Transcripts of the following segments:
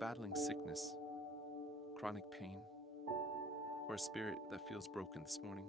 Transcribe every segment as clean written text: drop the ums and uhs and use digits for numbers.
battling sickness, chronic pain, or a spirit that feels broken this morning?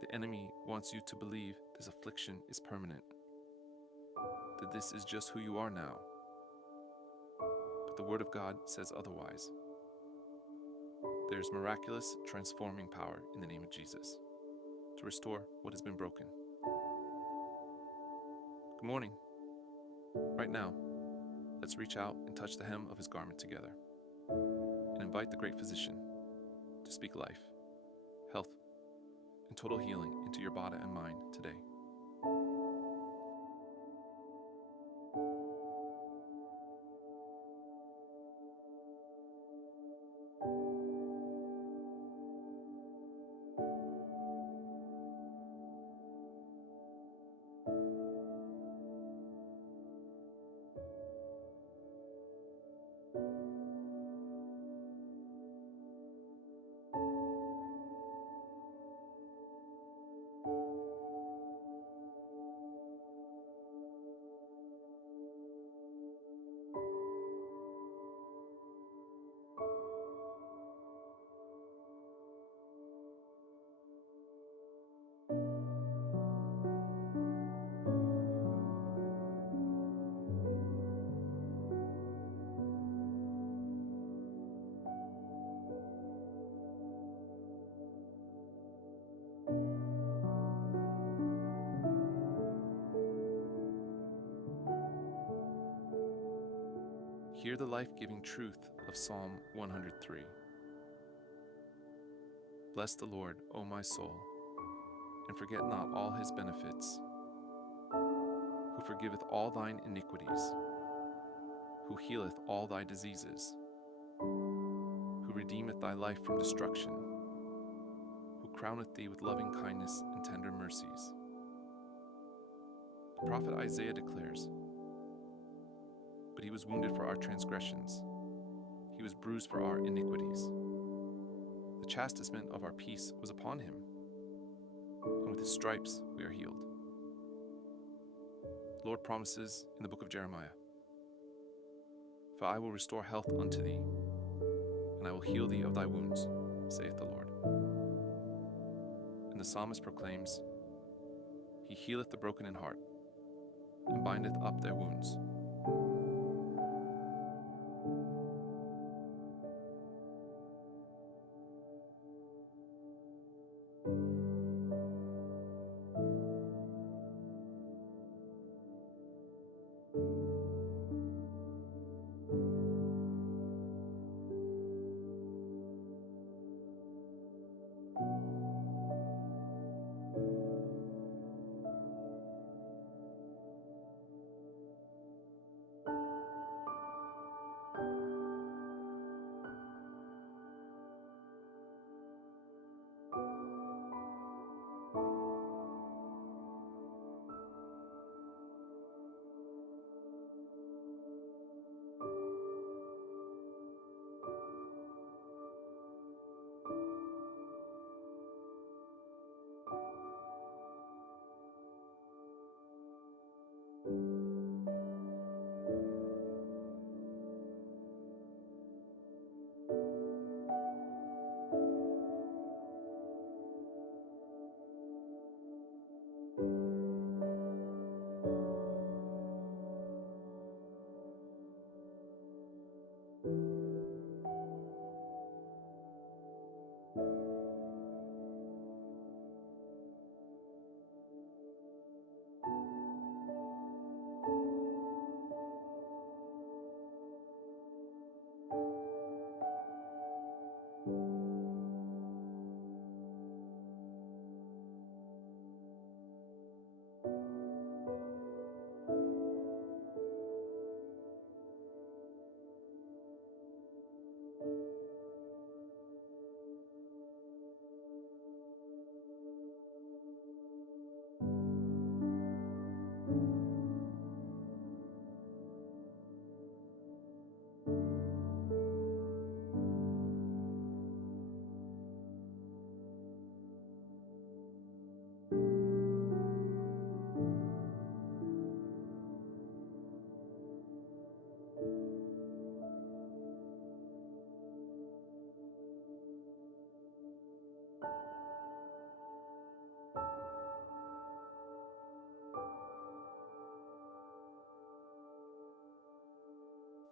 The enemy wants you to believe this affliction is permanent, that this is just who you are now. But the Word of God says otherwise. There is miraculous, transforming power in the name of Jesus to restore what has been broken. Good morning. Right now, let's reach out and touch the hem of His garment together and invite the great physician to speak life, health, and total healing into your body and mind today. Hear the life-giving truth of Psalm 103. Bless the Lord, O my soul, and forget not all His benefits, who forgiveth all thine iniquities, who healeth all thy diseases, who redeemeth thy life from destruction, who crowneth thee with loving kindness and tender mercies. The prophet Isaiah declares, "But He was wounded for our transgressions, He was bruised for our iniquities. The chastisement of our peace was upon Him, and with His stripes we are healed." The Lord promises in the book of Jeremiah, "For I will restore health unto thee, and I will heal thee of thy wounds, saith the Lord." And the psalmist proclaims, "He healeth the broken in heart, and bindeth up their wounds."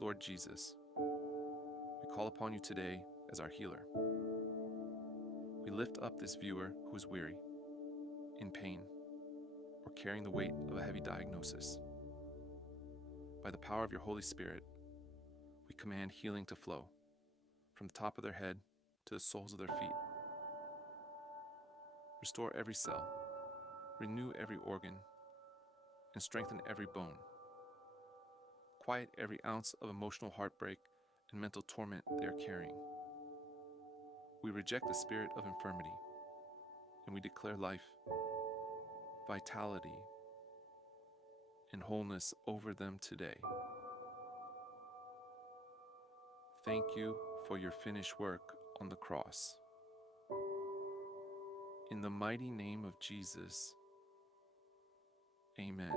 Lord Jesus, we call upon you today as our healer. We lift up this viewer who is weary, in pain, or carrying the weight of a heavy diagnosis. By the power of your Holy Spirit, we command healing to flow from the top of their head to the soles of their feet. Restore every cell, renew every organ, and strengthen every bone. Quiet every ounce of emotional heartbreak and mental torment they are carrying. We reject the spirit of infirmity, and we declare life, vitality, and wholeness over them today. Thank you for your finished work on the cross. In the mighty name of Jesus, amen.